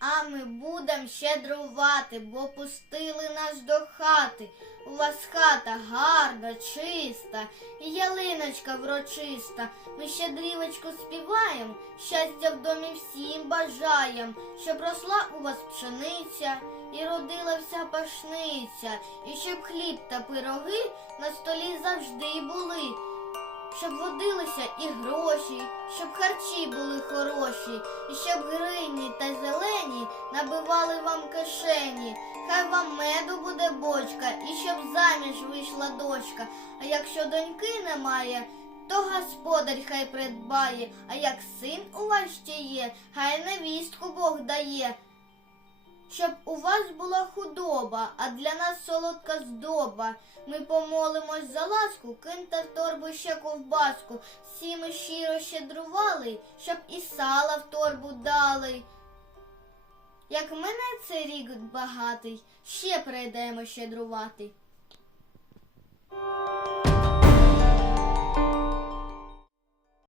а ми будем щедрувати, бо пустили нас до хати. У вас хата гарна, чиста, і ялиночка врочиста. Ми щедрівочку співаєм, щастя в домі всім бажаєм, щоб росла у вас пшениця і родила вся пашниця, і щоб хліб та пироги на столі завжди були щоб водилися і гроші, щоб харчі були хороші, і щоб грині та зелені набивали вам кишені. Хай вам меду буде бочка, і щоб заміж вийшла дочка. А якщо доньки немає, то господар хай придбає, а як син у вас ще є, хай невістку Бог дає. Щоб у вас була худоба, а для нас солодка здоба. Ми помолимось за ласку, киньте в торбу ще ковбаску. Всі ми щиро щедрували, щоб і сала в торбу дали. Як мене цей рік багатий, ще прийдемо щедрувати.